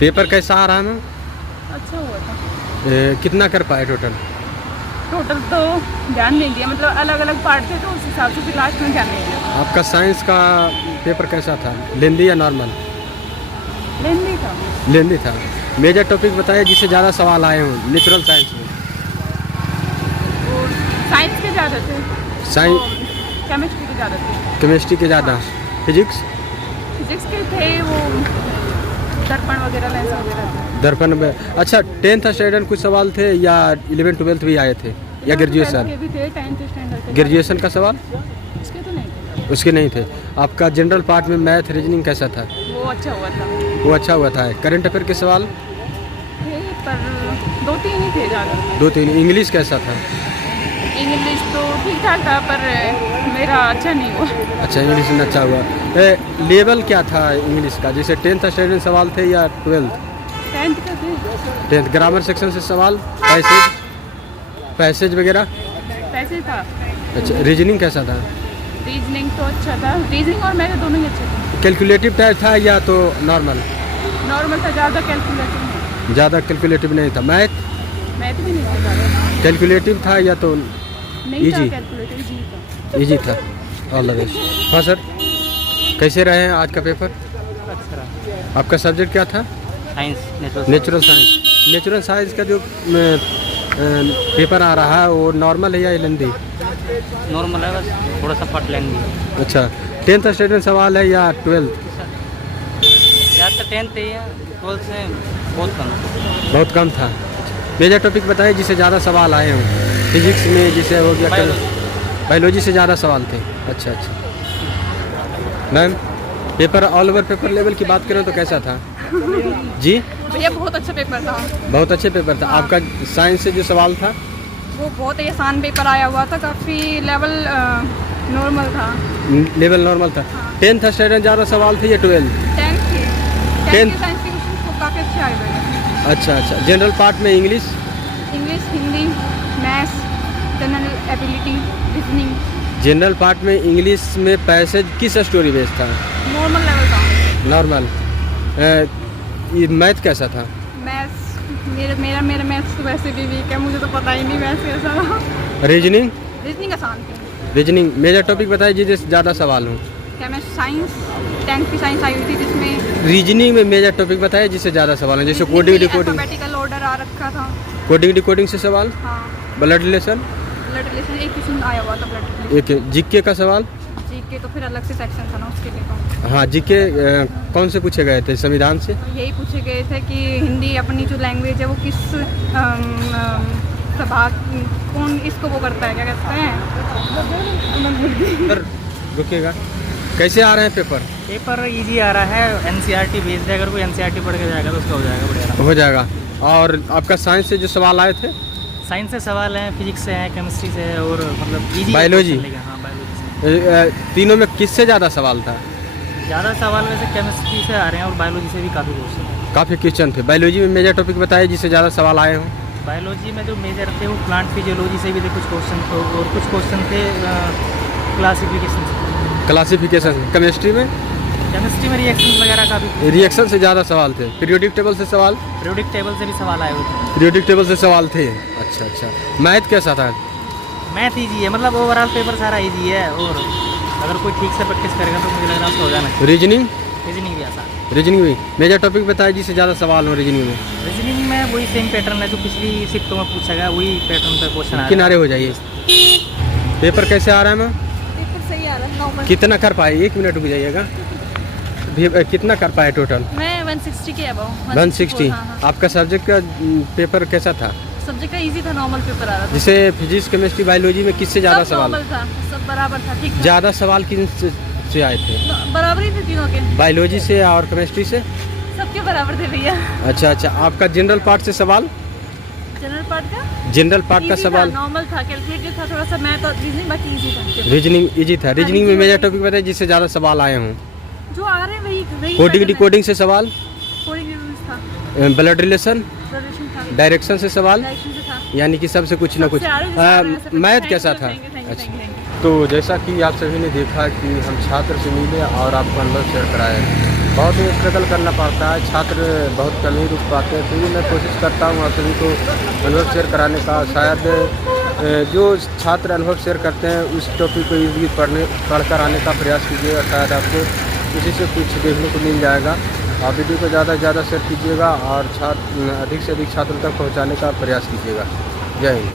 Paper कैसा आ रहा है मैम? अच्छा हुआ था। कितना कर पाए टोटल? टोटल तो ध्यान नहीं दिया, मतलब अलग अलग पार्ट थे तो उस हिसाब से फिर लास्ट में ध्यान नहीं दिया। आपका साइंस का पेपर कैसा था, लेंदी या नॉर्मल? लेंदी था। लेंदी था। मेजर टॉपिक बताइए जिससे ज़्यादा सवाल आए हों नेचुरल साइंस में। और साइंस के ज़्यादा थे, साइंस, केमिस्ट्री के ज़्यादा थे, केमिस्ट्री के ज़्यादा, फिजिक्स फिजिक्स के थे वो दर्पण वगैरह लेंस वगैरह थे। दर्पण में। अच्छा, 10th स्टैंडर्ड कुछ सवाल थे या 11th 12th भी आए थे या ग्रेजुएशन? के भी थे, 10th स्टैंडर्ड के। ग्रेजुएशन का सवाल उसके तो नहीं थे। उसके नहीं थे। आपका जनरल पार्ट में मैथ रीजनिंग कैसा था? वो अच्छा हुआ था। वो अच्छा हुआ था। करंट अफेयर के सवाल थे पर 2-3 ही थे ज़्यादा। 2-3। इंग्लिश कैसा था? इंग्लिश तो ठीक ठाक था पर मेरा अच्छा नहीं हुआ। अच्छा, इंग्लिश में अच्छा हुआ। लेवल क्या था इंग्लिश का, जैसे 10th स्टैंडर्ड सवाल थे या 12th? 10th के थे। 10th। ग्रामर सेक्शन से सवाल, पैसेज वगैरह? पैसे था। अच्छा, रीजनिंग कैसा था? रीजनिंग तो अच्छा था, रीजनिंग और मैथ दोनों ही अच्छे थे। कैलकुलेटिव टाइप था या तो नॉर्मल? नॉर्मल था, ज़्यादा कैलकुलेटिव नहीं। ज़्यादा कैलकुलेटिव नहीं था। मैथ मैथ भी नहीं था ज़्यादा। कैलकुलेटिव था या तो नहीं था इजी? कैलकुलेटिव, जी था। इजी था। All the best. हाँ सर, कैसे रहे हैं आज का पेपर? अच्छा, आपका सब्जेक्ट क्या था? Science, natural science. Natural science का जो पेपर आ रहा है वो नॉर्मल है या लेंदी? नॉर्मल है, बस थोड़ा सा पट लेंगे। अच्छा, 10th स्टैंडर्ड सवाल है या 12th? ज़्यादातर 10th ही है, 12th से बहुत कम। बहुत कम था। मेजर टॉपिक बताइए जिससे ज़्यादा सवाल आए हों। फिजिक्स में जैसे हो गया, बायोलॉजी से ज़्यादा सवाल थे। अच्छा अच्छा। Ma'am, paper all over paper level की बात करें तो कैसा था? जी भैया बहुत अच्छा पेपर था। बहुत अच्छे पेपर था। हाँ। आपका साइंस से जो सवाल था वो बहुत ही आसान पेपर आया हुआ था, काफ़ी लेवल नॉर्मल था। लेवल नॉर्मल था। हाँ। 10th स्टैंडर्ड ज़्यादा सवाल थे या 12th? 10th के 10th 10th के साइंस के क्वेश्चन तो काफ़ी अच्छे आए हुए थे। अच्छा अच्छा। जनरल पार्ट में English, English, Hindi, maths, general ability, reasoning general part में इंग्लिश में पैसेज किस स्टोरी बेस्ड था? नॉर्मल लेवल था। नॉर्मल। ये मैथ कैसा था? मैथ्स मेरा मैथ्स तो वैसे भी वीक है, मुझे तो पता ही नहीं मैथ्स कैसा था। रीजनिंग? रीजनिंग आसान थी। रीजनिंग। मेजर टॉपिक बताइए जिससे ज़्यादा सवाल हो। केमिस्ट्री, साइंस, 10th की साइंस आई हुई थी जिसमें रीजनिंग में मेजर टॉपिक बताइए जिससे ज़्यादा सवाल हो, जैसे कोडिंग डिकोडिंग। अल्फाबेटिकल ऑर्डर आ रखा था। कोडिंग डिकोडिंग से सवाल, हाँ, ब्लड रिलेशन, ब्लड रिलेशन एक क्वेश्चन आया हुआ था, ब्लड रिलेशन। एक जीके का सवाल। जीके तो फिर अलग से सेक्शन था ना उसके लिए। तो हाँ, जीके कौन से पूछे गए थे? संविधान से? यही पूछे गए थे कि हिंदी अपनी जो लैंग्वेज है वो किस प्रभाग, कौन इसको वो करता है, क्या कहते हैं। सर रुकिएगा। कैसे आ रहे हैं पेपर? पेपर इजी आ रहा है, एनसीईआरटी बेस्ड है। अगर कोई एनसीईआरटी पढ़ के जाएगा तो उसका हो जाएगा बढ़िया। हो जाएगा। और आपका साइंस से जो सवाल आए थे? साइंस से सवाल है, फिजिक्स से है, केमिस्ट्री से है और मतलब इजी। बायोलॉजी? हाँ, बायोलॉजी से तीनों में किससे ज़्यादा सवाल था? ज़्यादा सवाल वैसे केमिस्ट्री से आ रहे हैं और बायोलॉजी से भी काफ़ी क्वेश्चन। काफ़ी क्वेश्चन थे। बायोलॉजी में मेजर टॉपिक बताइए जिससे ज़्यादा सवाल आए हों। बायोलॉजी में जो मेजर थे वो प्लांट फिजियोलॉजी से भी थे कुछ क्वेश्चन, तो और कुछ क्वेश्चन थे क्लासिफिकेशन से। क्लासिफिकेशन। केमिस्ट्री में? केमिस्ट्री में रिएक्शन वगैरह का भी। रिएक्शन से ज़्यादा सवाल थे। पीरियोडिक टेबल से सवाल? पीरियोडिक टेबल से भी सवाल आए हुए थे। पीरियोडिक टेबल से सवाल थे। अच्छा अच्छा। मैथ कैसा था? मैथ इजी है, मतलब ओवरऑल पेपर सारा इजी है और अगर कोई ठीक से प्रैक्टिस करेगा तो मुझे लग रहा है उसका हो जाना। रीजनिंग? रीजनिंग भी आसान। रीजनिंग में मेजर टॉपिक बताइए जिससे ज़्यादा सवाल हो रीजनिंग में। रीजनिंग में वही सेम पैटर्न है जो पिछली शिफ्टों में पूछा गया, वही पैटर्न पर क्वेश्चन आ किनारे हो जाइए। पेपर कैसे आ रहा है मैम? पेपर सही आ रहा है, नॉर्मल। कितना कर पाए? 1 मिनट रुक जाइएगा। कितना कर पाए टोटल? मैं 160 के अबव। 160। आपका सब्जेक्ट का पेपर कैसा था? सब्जेक्ट का इजी था, नॉर्मल पेपर आ रहा था। जैसे फिजिक्स, केमिस्ट्री, बायोलॉजी में किससे ज़्यादा सब सवाल? नॉर्मल था, सब बराबर था, ठीक था। ज़्यादा सवाल किन से आए थे? बराबर ही थे तीनों के। बायोलॉजी से और केमिस्ट्री से? सबके बराबर थे भैया। अच्छा अच्छा। आपका जनरल पार्ट से सवाल? जनरल पार्ट का जनरल पार्ट का easy था, सवाल? नॉर्मल था, कैलकुलेटिव था, थोड़ा सा मैथ और रीजनिंग बाकी इजी था। रीजनिंग इजी था। रीजनिंग में मेजर टॉपिक बताइए जिससे ज़्यादा सवाल आए हों। जो आ रहे हैं वही कोडिंग pattern है। डिकोडिंग से सवाल? कोडिंग था, ब्लड रिलेशन? रिलेशन था, डायरेक्शन से सवाल? डायरेक्शन से था। यानी कि सबसे कुछ ना कुछ। सबसे आगे जैसे आ रहा है, सबसे मैथ thank you, कैसा था? thank you, thank you, अच्छा। thank you। तो जैसा कि आप सभी ने देखा कि हम छात्र से मिले और आपको अनुभव शेयर कराए। बहुत स्ट्रगल करना पड़ता है, छात्र बहुत कम ही रुक पाते हैं। फिर भी मैं कोशिश करता हूँ आप सभी को अनुभव शेयर कराने का। शायद जो छात्र अनुभव शेयर करते हैं उस टॉपिक को इर्द पढ़कर आने का प्रयास कीजिएगा, शायद आपको इसी से कुछ देखने को मिल जाएगा। आप वीडियो को ज़्यादा से ज़्यादा शेयर कीजिएगा और अधिक से अधिक छात्रों तक पहुँचाने का प्रयास कीजिएगा। जय हिंद।